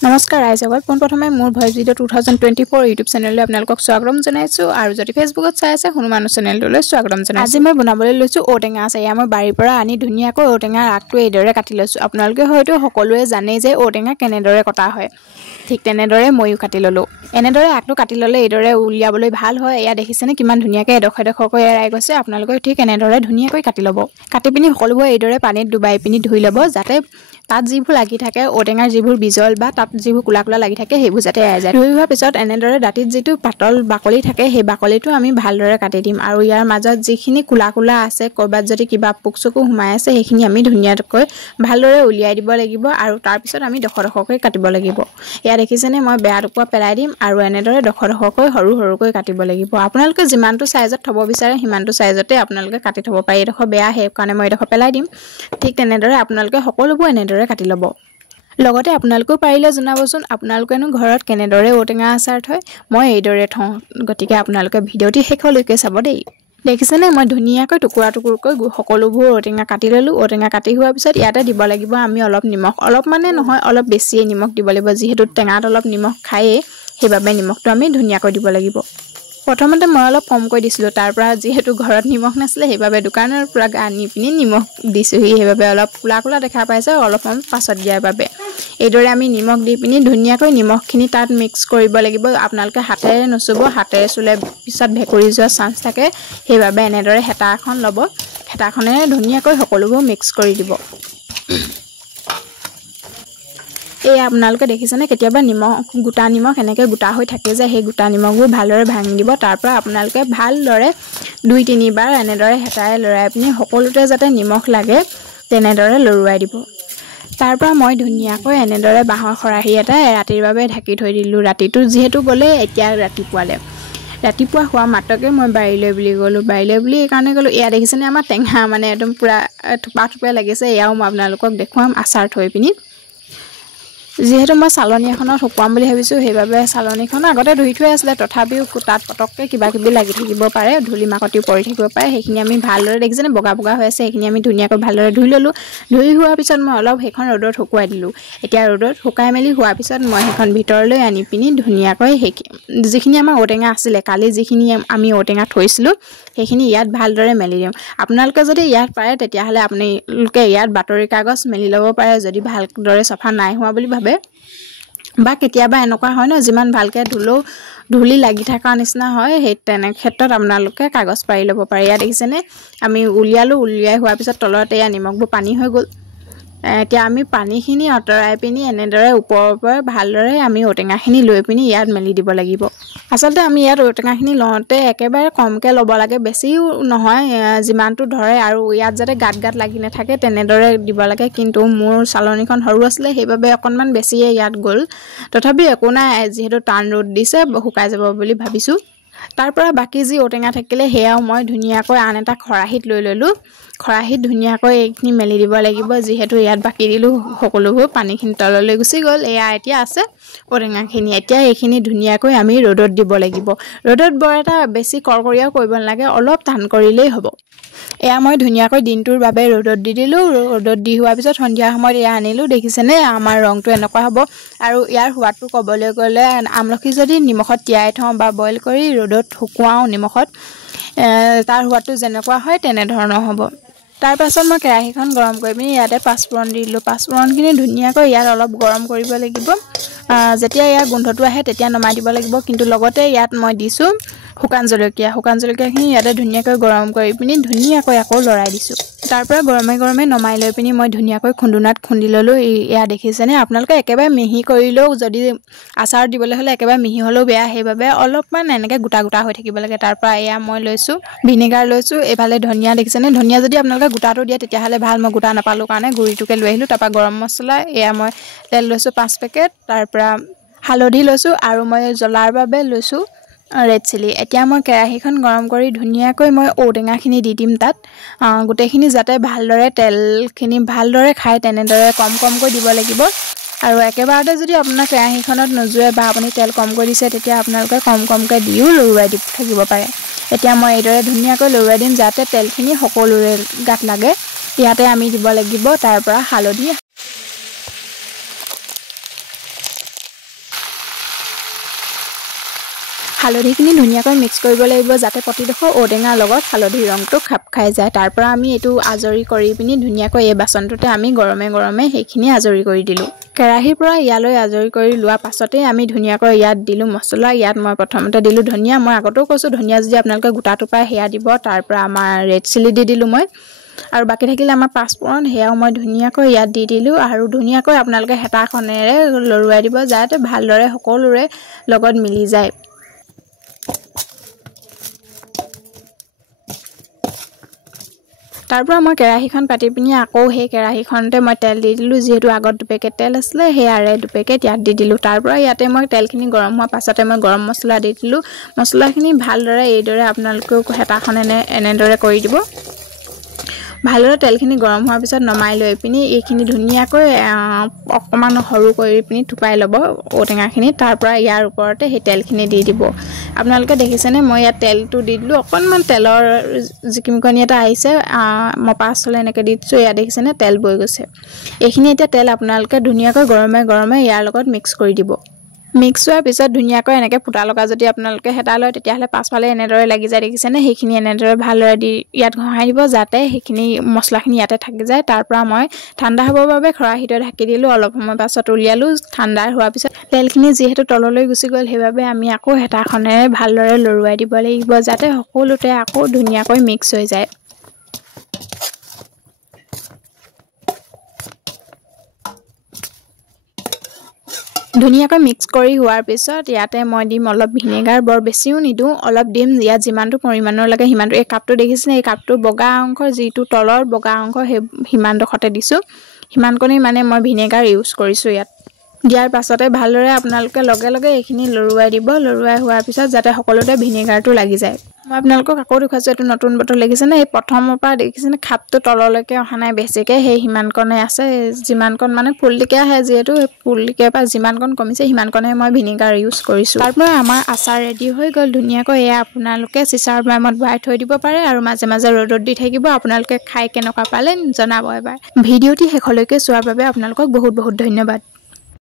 নমস্কাৰ ৰাইজসকল পোনপ্ৰথমে মোৰ ভইচ ভিডিঅ 2024 ইউটিউব চেনেললৈ আপোনালোকক স্বাগতম জনাইছোঁ আৰু যদি ফেচবুকত চাই আছে হনুমান চেনেলটোলৈ স্বাগতম জনাইছোঁ। আজি মই বনাবলৈ লৈছোঁ ঔটেঙা আচাৰ। এয়া মই বাৰীৰ পৰা আনি ধুনীয়াকৈ ঔটেঙাৰ আগটো এইদৰে কাটি লৈছোঁ। আপোনালোকে হয়তো সকলোৱে জানেই যে ঔটেঙা কেনেদৰে কটা হয়, ঠিক তেনেদৰে ময়ো কাটি ল'লোঁ। এনেদৰে আগটো কাটি ল'লে এইদৰে উলিয়াবলৈ ভাল হয়। এয়া দেখিছেনে কিমান ধুনীয়াকৈ এডোখৰ এডোখৰকৈ এৰাই গৈছে। আপোনালোকে ঠিক এনেদৰে ধুনীয়াকৈ কাটি ল'ব। কাটি পিনি সকলোবোৰ এইদৰে পানীত ডুবাই পিনি ধুই ল'ব, যাতে তাত যিবোৰ লাগি থাকে ঔটেঙাৰ যিবোৰ বিজল বা তাত যিবোৰ কোলা কোলা লাগি থাকে সেইবোৰ যাতে এৰাই যায়। ধুই হোৱাৰ পিছত এনেদৰে দাঁতিত যিটো পাতল বাকলি থাকে সেই বাকলিটো আমি ভালদৰে কাটি দিম আৰু ইয়াৰ মাজত যিখিনি কোলা কোলা আছে, ক'ৰবাত যদি কিবা পোক চকু সোমাই আছে সেইখিনি আমি ধুনীয়াকৈ ভালদৰে উলিয়াই দিব লাগিব আৰু তাৰপিছত আমি ডোখৰ ডোখৰকৈ কাটিব লাগিব। এয়া দেখিছেনে মই বেয়া টুকুৰা পেলাই দিম আৰু এনেদৰে ডোখৰ ডোখৰকৈ সৰু সৰুকৈ কাটিব লাগিব। আপোনালোকে যিমানটো চাইজত থ'ব বিচাৰে সিমানটো চাইজতে আপোনালোকে কাটি থ'ব পাৰে। এইডোখৰ বেয়া সেইকাৰণে মই এইডোখৰ পেলাই দিম। ঠিক তেনেদৰে আপোনালোকে সকলোবোৰ এনেদৰে কাটি ল'ব। লগতে আপোনালোকেও পাৰিলে জনাবচোন আপোনালোকেনো ঘৰত কেনেদৰে ঔটেঙা আচাৰ থয়। মই এইদৰে থওঁ, গতিকে আপোনালোকে ভিডিঅ'টি শেষলৈকে চাব দেই। দেখিছেনে মই ধুনীয়াকৈ টুকুৰা টুকুৰকৈ সকলোবোৰ ঔটেঙা কাটি ল'লোঁ। ঔটেঙা কাটি হোৱাৰ পিছত ইয়াতে দিব লাগিব আমি অলপ নিমখ, অলপ মানে নহয় অলপ বেছিয়ে নিমখ দিব লাগিব, যিহেতু টেঙাত অলপ নিমখ খায়েই, সেইবাবে নিমখটো আমি ধুনীয়াকৈ দিব লাগিব। প্ৰথমতে মই অলপ কমকৈ দিছিলোঁ, তাৰ পৰা যিহেতু ঘৰত নিমখ নাছিলে সেইবাবে দোকানৰ পৰা আনি পিনি নিমখ দিছোঁহি, সেইবাবে অলপ কোলা কোলা দেখা পাইছে অলপমান পাছত দিয়াৰ বাবে। এইদৰে আমি নিমখ দি পিনি ধুনীয়াকৈ নিমখখিনি তাত মিক্স কৰিব লাগিব। আপোনালোকে হাতেৰে নুচুব, হাতেৰে চুলে পিছত ভেকুৰি যোৱাৰ চান্স থাকে, সেইবাবে এনেদৰে হেতা এখন ল'ব, হেতাখনেৰে ধুনীয়াকৈ সকলোবোৰ মিক্স কৰি দিব। এই আপোনালোকে দেখিছেনে কেতিয়াবা নিমখ গোটা নিমখ এনেকৈ গোটা হৈ থাকে যে, সেই গোটা নিমখবোৰ ভালদৰে ভাঙি দিব। তাৰ পৰা আপোনালোকে ভালদৰে 2-3 বাৰ এনেদৰে হেতাৰে লৰাই পিনি সকলোতে যাতে নিমখ লাগে তেনেদৰে লৰুৱাই দিব। তাৰ পৰা মই ধুনীয়াকৈ এনেদৰে বাঁহৰ খৰাহী এটা ৰাতিৰ বাবে ঢাকি থৈ দিলোঁ। ৰাতিটো যিহেতু গ'লে এতিয়া ৰাতিপুৱা হোৱা মাত্ৰকে মই বাৰীলৈ বুলি গ'লোঁ। বাৰীলৈ বুলি এইকাৰণে গ'লোঁ, এয়া দেখিছেনে আমাৰ টেঙা মানে একদম পূৰা থোপা থোপাই লাগিছে। এয়াও মই আপোনালোকক দেখুৱাম আচাৰ থৈ পিনি। যিহেতু মই চালনী এখনত শুকুৱাম বুলি ভাবিছোঁ, সেইবাবে চালনীখন আগতে ধুই থোৱাই আছিলে, তথাপিও তাত পটককৈ কিবা কিবি লাগি থাকিব পাৰে, ধূলি মাকতিও পৰি থাকিব পাৰে। সেইখিনি আমি ভালদৰে দেখিছেনে বগা বগা হৈ আছে, সেইখিনি আমি ধুনীয়াকৈ ভালদৰে ধুই ল'লোঁ। ধুই হোৱাৰ পিছত মই অলপ সেইখন ৰ'দত শুকুৱাই দিলোঁ। এতিয়া ৰ'দত শুকাই মেলি হোৱাৰ পিছত মই সেইখন ভিতৰলৈ আনি পিনি ধুনীয়াকৈ যিখিনি আমাৰ ঔটেঙা আছিলে, কালি যিখিনি আমি ঔটেঙা থৈছিলোঁ সেইখিনি ইয়াত ভালদৰে মেলি দিওঁ। আপোনালোকে যদি ইয়াত পাৰে তেতিয়াহ'লে আপোনালোকে ইয়াত বাতৰি কাগজ মেলি ল'ব পাৰে, যদি ভালদৰে চফা নাই হোৱা বুলি ভাবে। বা কেতিয়াবা এনেকুৱা হয় ন, যিমান ভালকৈ ধুলেও ধূলি লাগি থকাৰ নিচিনা হয়, সেই তেনে ক্ষেত্ৰত আপোনালোকে কাগজ পাৰি ল'ব পাৰে। ইয়াত দেখিছেনে আমি উলিয়াই হোৱাৰ পিছত তলত এয়া নিমখবোৰ পানী হৈ গ'ল। এতিয়া আমি পানীখিনি আঁতৰাই পিনি এনেদৰে ওপৰৰ পৰা ভালদৰে আমি ঔটেঙাখিনি লৈ পিনি ইয়াত মেলি দিব লাগিব। আচলতে আমি ইয়াত ঔটেঙাখিনি লওঁতে একেবাৰে কমকৈ ল'ব লাগে, বেছিও নহয়, যিমানটো ধৰে আৰু ইয়াত যাতে গাঁত গাঁত লাগি নাথাকে তেনেদৰে দিব লাগে। কিন্তু মোৰ চালনীখন সৰু আছিলে সেইবাবে অকণমান বেছিয়ে ইয়াত গ'ল। তথাপিও একো নাই, যিহেতু টান ৰ'দ দিছে শুকাই যাব বুলি ভাবিছোঁ। তাৰ পৰা বাকী যি ঔটেঙা থাকিলে সেয়াও মই ধুনীয়াকৈ আন এটা খৰাহীত লৈ ল'লোঁ। খৰাহীত ধুনীয়াকৈ এইখিনি মেলি দিব লাগিব, যিহেতু ইয়াত বাকি দিলোঁ সকলোবোৰ, পানীখিনি তললৈ গুচি গ'ল। এয়া এতিয়া আছে ঔটেঙাখিনি। এতিয়া এইখিনি ধুনীয়াকৈ আমি ৰ'দত দিব লাগিব। ৰ'দত বৰ এটা বেছি কৰকৰীয়াও কৰিব নালাগে, অলপ টান কৰিলেই হ'ব। এয়া মই ধুনীয়াকৈ দিনটোৰ বাবে ৰ'দত দি দিলোঁ। ৰ'দত দি হোৱাৰ পিছত সন্ধিয়া সময়ত এয়া আনিলোঁ। দেখিছেনে আমাৰ ৰংটো এনেকুৱা হ'ব। আৰু ইয়াৰ সোৱাদটো ক'বলৈ গ'লে আমলখি যদি নিমখত তিয়াই থওঁ বা বইল কৰি ৰ'দত শুকুৱাওঁ নিমখত, তাৰ সোৱাদটো যেনেকুৱা হয় তেনেধৰণৰ হ'ব। তাৰ পাছত মই কেৰাহীখন গৰম কৰি পিনি ইয়াতে পাঁচফোৰণ দি দিলোঁ। পাঁচফোৰণখিনি ধুনীয়াকৈ ইয়াত অলপ গৰম কৰিব লাগিব। যেতিয়া ইয়াৰ গোন্ধটো আহে তেতিয়া নমাই দিব লাগিব। কিন্তু লগতে ইয়াত মই দিছোঁ শুকান জলকীয়াখিনি ইয়াতে ধুনীয়াকৈ গৰম কৰি পিনি ধুনীয়াকৈ আকৌ লৰাই দিছোঁ। তাৰ পৰা গৰমে গৰমে নমাই লৈ পিনি মই ধুনীয়াকৈ খুন্দুনাত খুন্দি ল'লোঁ। এয়া দেখিছেনে আপোনালোকে একেবাৰে মিহি কৰিলেও, যদি আচাৰ দিবলৈ হ'লে একেবাৰে মিহি হ'লেও বেয়া, সেইবাবে অলপমান এনেকৈ গোটা গোটা হৈ থাকিব লাগে। তাৰ পৰা এয়া মই লৈছোঁ ভিনেগাৰ লৈছোঁ, এইফালে ধনিয়া দেখিছেনে, ধনিয়া যদি আপোনালোকে গোটাটো দিয়ে তেতিয়াহ'লে ভাল, মই গোটা নাপালোঁ কাৰণে গুড়িটোকে লৈ আহিলোঁ। তাৰপৰা গৰম মছলা এয়া মই তেল লৈছোঁ 5 পেকেট, তাৰ পৰা হালধি লৈছোঁ আৰু মই জ্বলাৰ বাবে লৈছোঁ ৰেড চিলি। এতিয়া মই কেৰাহীখন গৰম কৰি ধুনীয়াকৈ মই ঔটেঙাখিনি দি দিম তাত। গোটেইখিনি যাতে ভালদৰে তেলখিনি ভালদৰে খায় তেনেদৰে কম কমকৈ দিব লাগিব। আৰু একেবাৰতে যদি আপোনাৰ কেৰাহীখনত নোজোৰে বা আপুনি তেল কমকৈ দিছে তেতিয়া আপোনালোকে কম কমকৈ দিও লৰুৱাই দি থাকিব পাৰে। এতিয়া মই এইদৰে ধুনীয়াকৈ লৰুৱাই দিম যাতে তেলখিনি সকলোৰে গাত লাগে। ইয়াতে আমি দিব লাগিব তাৰ পৰা হালধি, হালধিখিনি ধুনীয়াকৈ মিক্স কৰিব লাগিব যাতে প্ৰতিডোখৰ ঔটেঙাৰ লগত হালধিৰ ৰংটো খাপ খাই যায়। তাৰ পৰা আমি এইটো আজৰি কৰি পিনি ধুনীয়াকৈ এই বাচনটোতে আমি গৰমে গৰমে সেইখিনি আজৰি কৰি দিলোঁ। কেৰাহীৰ পৰা ইয়ালৈ আজৰি কৰি লোৱা পাছতেই আমি ধুনীয়াকৈ ইয়াত দিলোঁ মছলা। ইয়াত মই প্ৰথমতে দিলোঁ ধনিয়া। মই আগতেও কৈছোঁ ধনিয়া যদি আপোনালোকে গোটাটো পায় সেয়া দিব। তাৰ পৰা আমাৰ ৰেড চিলি দি দিলোঁ মই, আৰু বাকী থাকিলে আমাৰ পাঁচফোৰণ, সেয়াও মই ধুনীয়াকৈ ইয়াত দি দিলোঁ। আৰু ধুনীয়াকৈ আপোনালোকে হেতাখনেৰে লৰুৱাই দিব যাতে ভালদৰে সকলোৰে লগত মিলি যায়। তাৰ পৰা মই কেৰাহীখন পাতি পিনি আকৌ সেই কেৰাহীখনতে মই তেল দি দিলোঁ। যিহেতু আগত 2 পেকেট তেল আছিলে সেয়াৰে 2 পেকেট ইয়াত দি দিলোঁ। তাৰ পৰা ইয়াতে মই তেলখিনি গৰম হোৱাৰ পাছতে মই গৰম মছলা দি দিলোঁ। মছলাখিনি ভালদৰে এইদৰে আপোনালোকেও হেতাখন এনেদৰে কৰি দিব। ভালদৰে তেলখিনি গৰম হোৱাৰ পিছত নমাই লৈ পিনি এইখিনি ধুনীয়াকৈ অকণমান সৰু কৰি পিনি থুপাই ল'ব ঔটেঙাখিনি। তাৰ পৰা ইয়াৰ ওপৰতে সেই তেলখিনি দি দিব। আপোনালোকে দেখিছেনে মই ইয়াত তেলটো দি দিলোঁ। অকণমান তেলৰ জিকিমিকনি এটা আহিছে। মই পাছলৈ এনেকৈ দি দিছোঁ। ইয়াত দেখিছেনে তেল বৈ গৈছে। এইখিনি এতিয়া তেল আপোনালোকে ধুনীয়াকৈ গৰমে গৰমে ইয়াৰ লগত মিক্স কৰি দিব। মিক্স হোৱাৰ পিছত ধুনীয়াকৈ এনেকৈ ফুটা লগা যদি আপোনালোকে হেতা লয় তেতিয়াহ'লে পাছফালে এনেদৰে লাগি যায় দেখিছেনে। সেইখিনি এনেদৰে ভালদৰে দি ইয়াত ঘঁহাই দিব যাতে সেইখিনি মছলাখিনি ইয়াতে থাকি যায়। তাৰ পৰা মই ঠাণ্ডা হ'বৰ বাবে খৰাহীটো ঢাকি দিলোঁ। অলপ সময় পাছত উলিয়ালোঁ। ঠাণ্ডা হোৱাৰ পিছত তেলখিনি যিহেতু তললৈ গুচি গ'ল সেইবাবে আমি আকৌ হেতাখনেৰে ভালদৰে লৰুৱাই দিব লাগিব যাতে সকলোতে আকৌ ধুনীয়াকৈ মিক্স হৈ যায়। ধুনীয়াকৈ মিক্স কৰি হোৱাৰ পিছত ইয়াতে মই দিম অলপ ভিনেগাৰ। বৰ বেছিও নিদিওঁ, অলপ দিম। ইয়াত যিমানটো পৰিমাণৰ লাগে সিমানটো। এই কাপটো দেখিছেনে, এই কাপটো বগা অংশৰ যিটো তলৰ বগা অংশ সেই সিমানডোখৰতে দিছোঁ। সিমানকণেই মানে মই ভিনেগাৰ ইউজ কৰিছোঁ ইয়াত। দিয়াৰ পাছতে ভালদৰে আপোনালোকে লগে লগে এইখিনি লৰুৱাই দিব। লৰুৱাই হোৱাৰ পিছত যাতে সকলোতে ভিনেগাৰটো লাগি যায়। মই আপোনালোকক আকৌ দেখুৱাইছোঁ এইটো নতুন বটল দেখিছেনে। এই প্ৰথমৰ পৰা দেখিছেনে খাপটো তললৈকে অহা নাই বেছিকৈ, সেই সিমানকণে আছে। যিমানকণ মানে ফুলটিকে আহে যিহেতু সেই ফুলটিকে পৰা যিমানকণ কমিছে সিমানকণে মই ভিনেগাৰ ইউজ কৰিছোঁ। তাৰ পৰা আমাৰ আচাৰ ৰেডি হৈ গ'ল ধুনীয়াকৈ। এয়া আপোনালোকে চিচাৰ বৈয়ামত ভৰাই থৈ দিব পাৰে আৰু মাজে মাজে ৰ'দত দি থাকিব। আপোনালোকে খাই কেনেকুৱা পালে জনাব এবাৰ। ভিডিঅ'টি শেষলৈকে চোৱাৰ বাবে আপোনালোকক বহুত বহুত ধন্যবাদ।